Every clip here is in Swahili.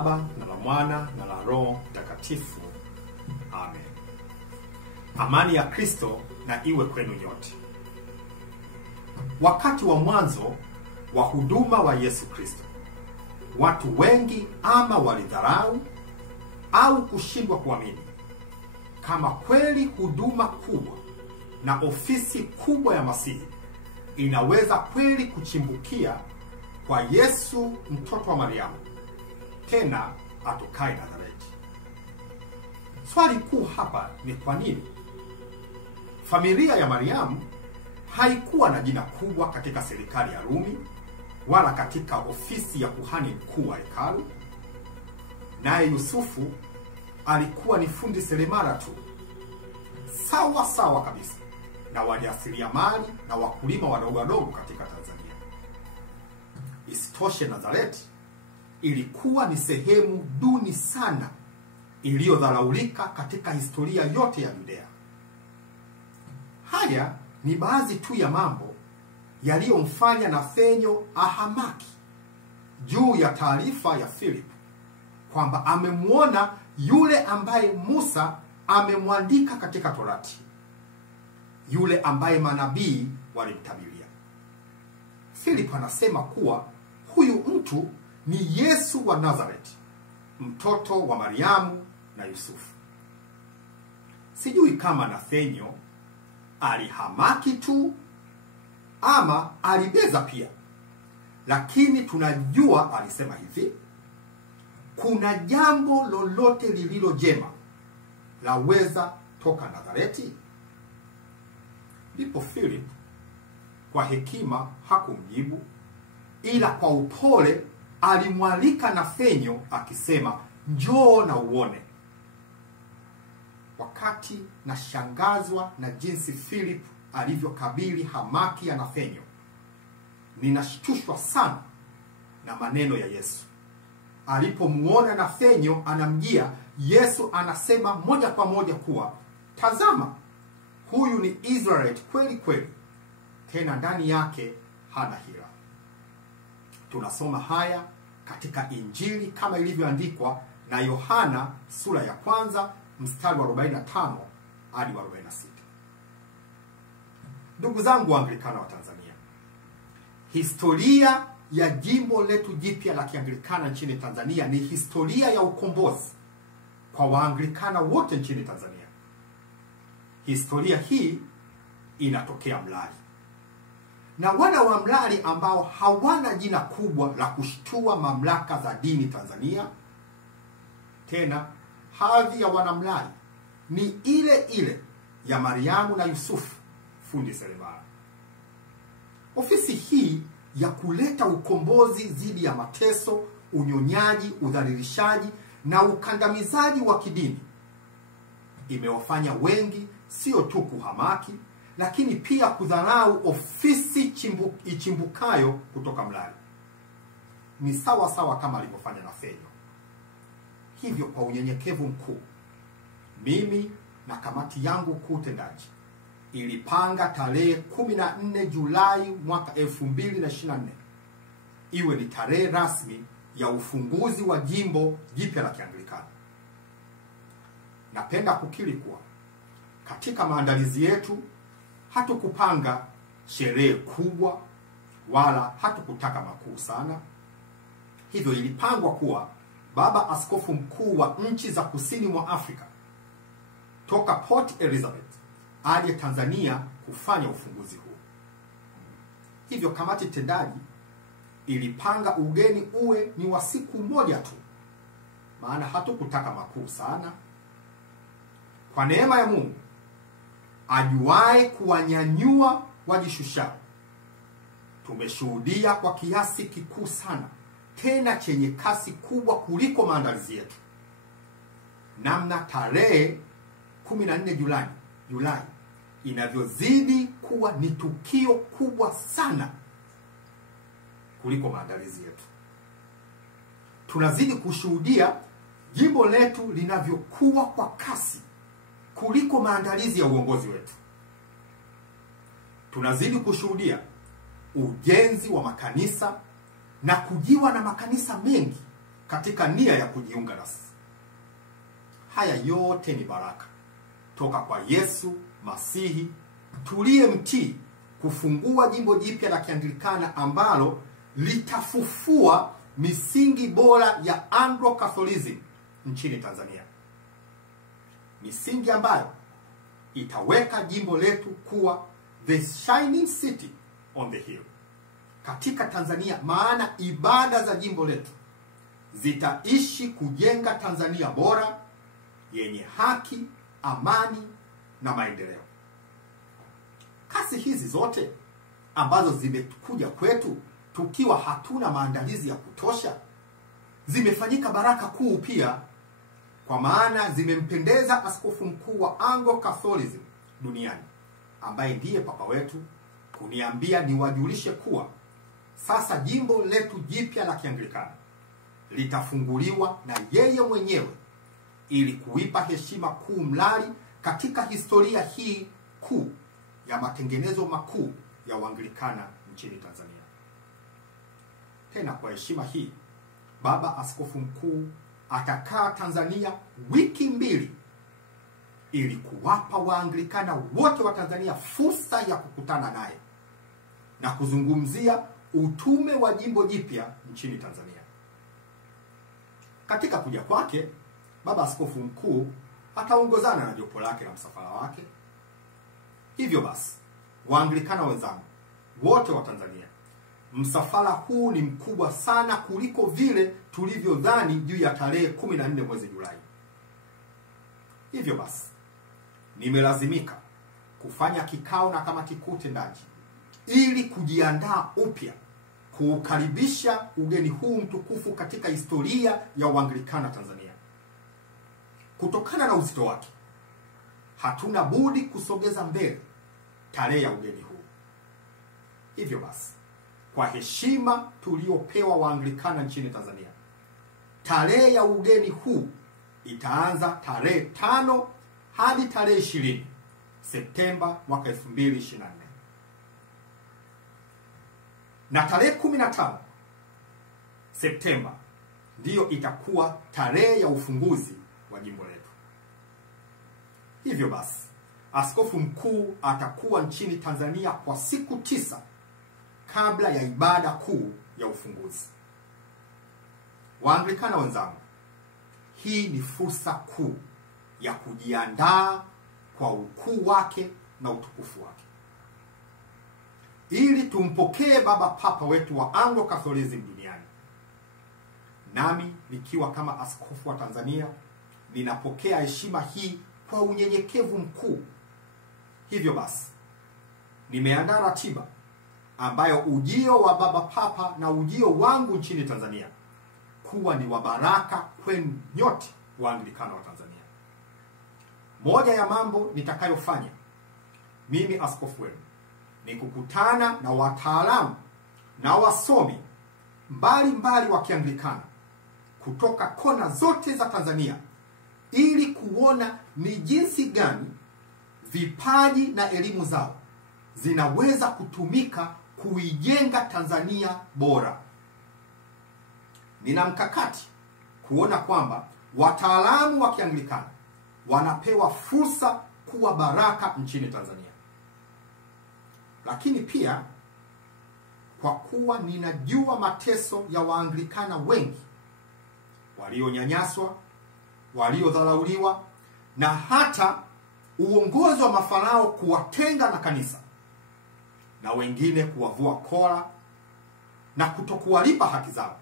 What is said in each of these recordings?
Baba na la Mwana na la Roho Mtakatifu. Amen. Amani ya Kristo na iwe kwenu nyote. Wakati wa mwanzo wa huduma wa Yesu Kristo, watu wengi ama walidharau au kushindwa kuamini kama kweli huduma kubwa na ofisi kubwa ya Masihi inaweza kweli kuchimbukia kwa Yesu mtoto wa Mariamu, tena atokaye Nazareti. Swali kuu hapa ni kwa nini familia ya Mariamu haikuwa na jina kubwa katika serikali ya Rumi wala katika ofisi ya kuhani mkuu wa hekalu, naye Yusufu alikuwa ni fundi seremala tu, sawa sawa kabisa na wajasiriamali na wakulima wadogo wadogo katika Tanzania. Isitoshe, Nazareti ilikuwa ni sehemu duni sana iliyodharaulika katika historia yote ya Judea. Haya ni baadhi tu ya mambo yaliyomfanya Nathanaeli ahamaki juu ya taarifa ya Philip kwamba amemwona yule ambaye Musa amemwandika katika Torati, yule ambaye manabii walimtabiria. Philip anasema kuwa huyu mtu ni Yesu wa Nazareti, mtoto wa Mariamu na Yusufu. Sijui kama Nathanaeli alihamaki tu ama alibeza pia, lakini tunajua alisema hivi: kuna jambo lolote lililo jema laweza toka Nazareti? Ndipo Philip kwa hekima hakumjibu, ila kwa upole alimwalika Nathanaeli akisema, njoo na uone. Wakati nashangazwa na jinsi Philip alivyokabili hamaki ya Nathanaeli, ninashtushwa sana na maneno ya Yesu. Alipomuona Nathanaeli anamjia, Yesu anasema moja kwa moja kuwa, tazama, huyu ni Israeli kweli kweli, tena ndani yake hana hila. Tunasoma haya katika Injili kama ilivyoandikwa na Yohana sura ya 1 mstari wa 45 hadi wa 46. Ndugu zangu Waanglikana wa Tanzania, historia ya jimbo letu jipya la Kianglikana nchini Tanzania ni historia ya ukombozi kwa Waanglikana wote nchini Tanzania. Historia hii inatokea Mlali, na wana wa Mlali ambao hawana jina kubwa la kushtua mamlaka za dini Tanzania. Tena hadhi ya wana Mlali ni ile ile ya Mariamu na Yusufu, fundi seremala. Ofisi hii ya kuleta ukombozi dhidi ya mateso, unyonyaji, udhalilishaji na ukandamizaji wa kidini imewafanya wengi sio tu kuhamaki, lakini pia kudharau ofisi ichimbukayo kutoka Mlali. Ni sawa sawa kama alivyofanya Nathanaeli. Hivyo kwa unyenyekevu mkuu, mimi na kamati yangu kuu tendaji ilipanga tarehe 14 Julai mwaka 2024 iwe ni tarehe rasmi ya ufunguzi wa jimbo jipya la Kianglikana. Napenda kukiri kuwa katika maandalizi yetu hatukupanga sherehe kubwa wala hatukutaka makuu sana. Hivyo ilipangwa kuwa Baba Askofu Mkuu wa nchi za kusini mwa Afrika toka Port Elizabeth aje Tanzania kufanya ufunguzi huu. Hivyo kamati tendaji ilipanga ugeni uwe ni wa siku moja tu, maana hatukutaka makuu sana. Kwa neema ya Mungu ajuaye kuwanyanyua wajishusha, tumeshuhudia kwa kiasi kikuu sana, tena chenye kasi kubwa kuliko maandalizi yetu, namna tarehe 14 Julai inavyozidi kuwa ni tukio kubwa sana kuliko maandalizi yetu. Tunazidi kushuhudia jimbo letu linavyokuwa kwa kasi kuliko maandalizi ya uongozi wetu. Tunazidi kushuhudia ujenzi wa makanisa na kujiwa na makanisa mengi katika nia ya kujiunga nasi. Haya yote ni baraka toka kwa Yesu Masihi tuliyemtii kufungua jimbo jipya la Kianglikana ambalo litafufua misingi bora ya Anglo-Catholicism nchini Tanzania. Misingi ambayo itaweka jimbo letu kuwa the shining city on the hill katika Tanzania, maana ibada za jimbo letu zitaishi kujenga Tanzania bora yenye haki, amani na maendeleo. Kasi hizi zote ambazo zimekuja kwetu tukiwa hatuna maandalizi ya kutosha, zimefanyika baraka kuu pia, kwa maana zimempendeza askofu mkuu wa Anglo-Catholicism duniani ambaye ndiye papa wetu kuniambia niwajulishe kuwa sasa jimbo letu jipya la Kianglikana litafunguliwa na yeye mwenyewe ili kuipa heshima kuu mlali katika historia hii kuu ya matengenezo makuu ya Uanglikana nchini Tanzania. Tena kwa heshima hii, baba askofu mkuu atakaa Tanzania wiki 2 ili kuwapa Waanglikana wote wa Tanzania fursa ya kukutana naye na kuzungumzia utume wa jimbo jipya nchini Tanzania. Katika kuja kwake, baba askofu mkuu ataongozana na jopo lake na msafara wake. Hivyo basi, Waanglikana wenzangu wote wa Tanzania, msafara huu ni mkubwa sana kuliko vile tulivyodhani juu ya tarehe 14 mwezi Julai. Hivyo basi, nimelazimika kufanya kikao na kamati kuu tendaji ili kujiandaa upya kuukaribisha ugeni huu mtukufu katika historia ya Uanglikana Tanzania. Kutokana na uzito wake, hatuna budi kusogeza mbele tarehe ya ugeni huu. Hivyo basi, kwa heshima tuliopewa Waanglikana nchini Tanzania, tarehe ya ugeni huu itaanza tarehe 5 hadi tarehe 20 Septemba mwaka 2024. Na tarehe 15 Septemba ndiyo itakuwa tarehe ya ufunguzi wa jimbo letu. Hivyo basi, askofu mkuu atakuwa nchini Tanzania kwa siku 9 kabla ya ibada kuu ya ufunguzi. Waanglikana wenzangu, hii ni fursa kuu ya kujiandaa kwa ukuu wake na utukufu wake, ili tumpokee baba papa wetu wa Anglo-Catholicism duniani. Nami nikiwa kama askofu wa Tanzania, ninapokea heshima hii kwa unyenyekevu mkuu. Hivyo basi, nimeandaa ratiba ambayo ujio wa baba papa na ujio wangu nchini Tanzania kuwa ni wa baraka kwenu nyote Waanglikana wa Tanzania. Moja ya mambo nitakayofanya mimi askofu wenu ni kukutana na wataalamu na wasomi mbalimbali wa Kianglikana kutoka kona zote za Tanzania ili kuona ni jinsi gani vipaji na elimu zao zinaweza kutumika kuijenga Tanzania bora. Nina mkakati kuona kwamba wataalamu wa Kianglikana wanapewa fursa kuwa baraka nchini Tanzania. Lakini pia, kwa kuwa ninajua mateso ya Waanglikana wengi walionyanyaswa, waliodharauliwa na hata uongozi wa mafarao kuwatenga na kanisa na wengine kuwavua kola na kutokuwalipa haki zao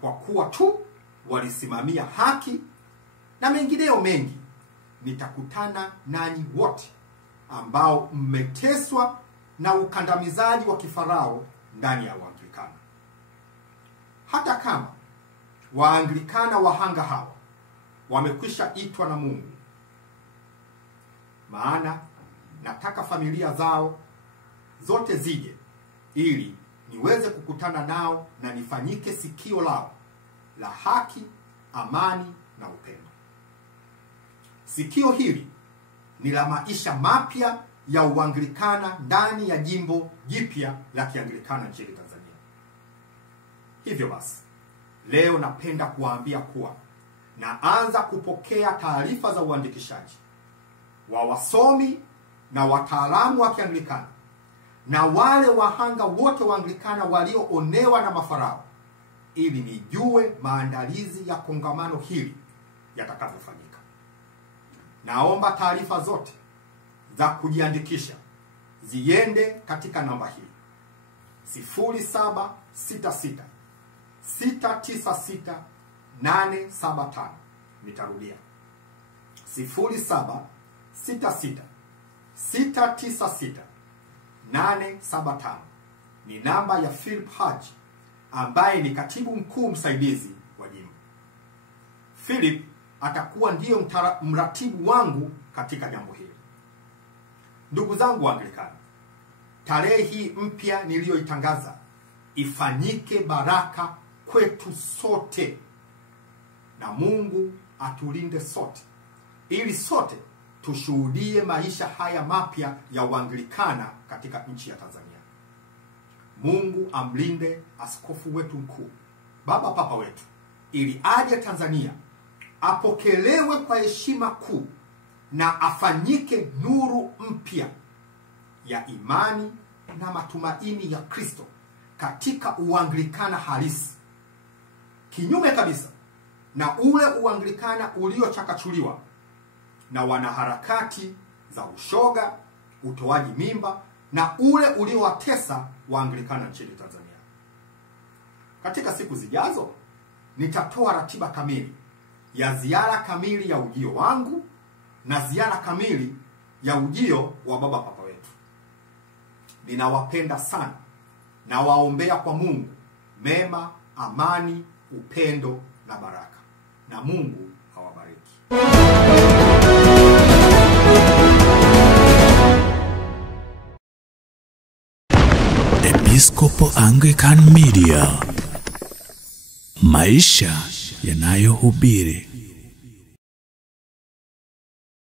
kwa kuwa tu walisimamia haki na mengineyo mengi, nitakutana nanyi wote ambao mmeteswa na ukandamizaji wa kifarao ndani ya Uanglikana. Hata kama Waanglikana wahanga hawa wamekwisha itwa na Mungu, maana nataka familia zao zote zije ili niweze kukutana nao na nifanyike sikio lao la haki, amani na upendo. Sikio hili ni la maisha mapya ya Uanglikana ndani ya jimbo jipya la Kianglikana nchini Tanzania. Hivyo basi, leo napenda kuwaambia kuwa naanza kupokea taarifa za uandikishaji wa wasomi na wataalamu wa Kianglikana na wale wahanga wote wa Anglikana walioonewa na mafarao, ili nijue maandalizi ya kongamano hili yatakavyofanyika. Naomba taarifa zote za kujiandikisha ziende katika namba hii 0766 696 875. Nitarudia 0766 696 875. Ni namba ya Philip Haji ambaye ni katibu mkuu msaidizi wa jimbo. Philip atakuwa ndiyo mratibu wangu katika jambo hili. Ndugu zangu wa Anglikana, tarehe hii mpya niliyoitangaza ifanyike baraka kwetu sote, na Mungu atulinde sote ili sote tushuhudie maisha haya mapya ya Uanglikana katika nchi ya Tanzania. Mungu amlinde askofu wetu mkuu, baba papa wetu, ili aje Tanzania apokelewe kwa heshima kuu na afanyike nuru mpya ya imani na matumaini ya Kristo katika Uanglikana halisi, kinyume kabisa na ule Uanglikana uliochakachuliwa na wanaharakati za ushoga, utoaji mimba na ule uliowatesa Waanglikana nchini Tanzania. Katika siku zijazo nitatoa ratiba kamili ya ziara kamili ya ujio wangu na ziara kamili ya ujio wa baba papa wetu. Ninawapenda sana na waombea kwa Mungu mema, amani, upendo na baraka. Na Mungu awabariki. Episcopal Anglican Media, maisha yanayohubiri.